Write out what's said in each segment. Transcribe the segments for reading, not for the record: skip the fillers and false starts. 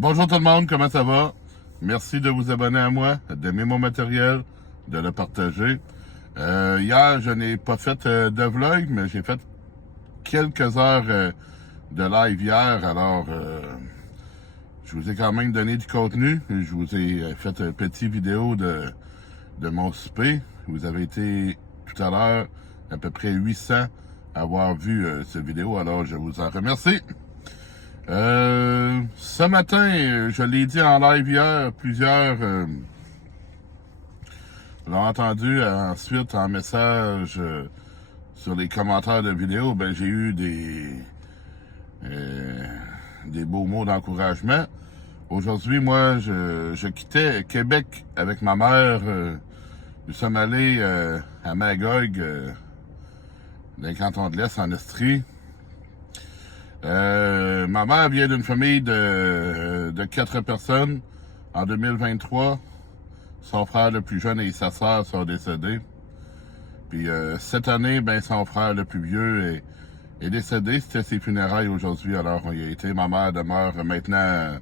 Bonjour tout le monde, comment ça va? Merci de vous abonner à moi, d'aimer mon matériel, de le partager. Hier, je n'ai pas fait de vlog, mais j'ai fait quelques heures de live hier. Alors, je vous ai quand même donné du contenu. Je vous ai fait un petit vidéo de mon souper. Vous avez été tout à l'heure à peu près 800 à avoir vu cette vidéo, alors je vous en remercie. Ce matin, je l'ai dit en live hier, plusieurs l'ont entendu ensuite en message sur les commentaires de vidéo. Ben, j'ai eu des beaux mots d'encouragement. Aujourd'hui, moi, je quittais Québec avec ma mère. Nous sommes allés à Magog, dans le canton de l'Est, en Estrie. Ma mère vient d'une famille de 4 personnes. En 2023, son frère le plus jeune et sa sœur sont décédés. Puis cette année, ben son frère le plus vieux est décédé. C'était ses funérailles aujourd'hui. Alors on y a été. Ma mère demeure maintenant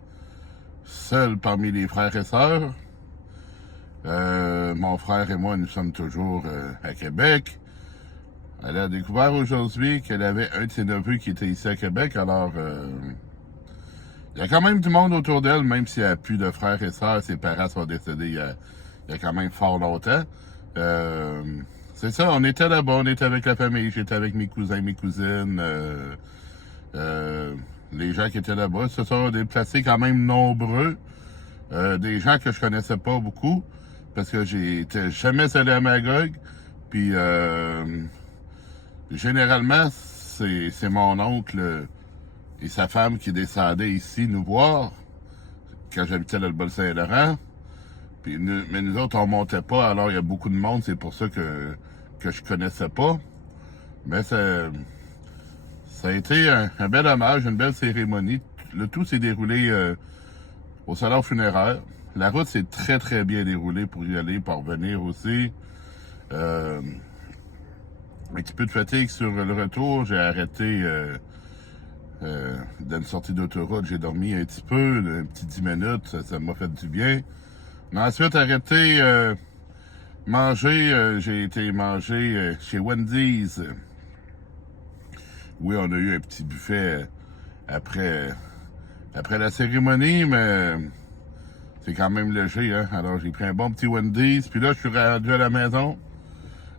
seule parmi les frères et sœurs. Mon frère et moi, nous sommes toujours à Québec. Elle a découvert aujourd'hui qu'elle avait un de ses neveux qui était ici à Québec, alors il y a quand même du monde autour d'elle, même s'il n'y a plus de frères et sœurs, ses parents sont décédés il y a quand même fort longtemps. C'est ça, on était là-bas, on était avec la famille, j'étais avec mes cousins, mes cousines, les gens qui étaient là-bas, se sont déplacés quand même nombreux, des gens que je connaissais pas beaucoup, parce que j'étais jamais allé à Magog, puis généralement, c'est mon oncle et sa femme qui descendaient ici nous voir quand j'habitais le Bas-Saint-Laurent. Mais nous autres, on montait pas, alors il y a beaucoup de monde, c'est pour ça que je connaissais pas. Mais ça a été un bel hommage, une belle cérémonie. Le tout s'est déroulé au salon funéraire. La route s'est très très bien déroulée pour y aller, pour revenir aussi. Un petit peu de fatigue sur le retour. J'ai arrêté dans une sortie d'autoroute. J'ai dormi un petit peu, un petit 10 minutes. Ça m'a fait du bien. Mais ensuite, arrêté manger. J'ai été manger chez Wendy's. Oui, on a eu un petit buffet après la cérémonie, mais c'est quand même léger, hein. Alors, j'ai pris un bon petit Wendy's. Puis là, je suis rendu à la maison.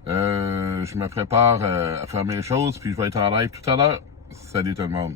Je me prépare à faire mes choses, puis je vais être en live tout à l'heure. Salut tout le monde.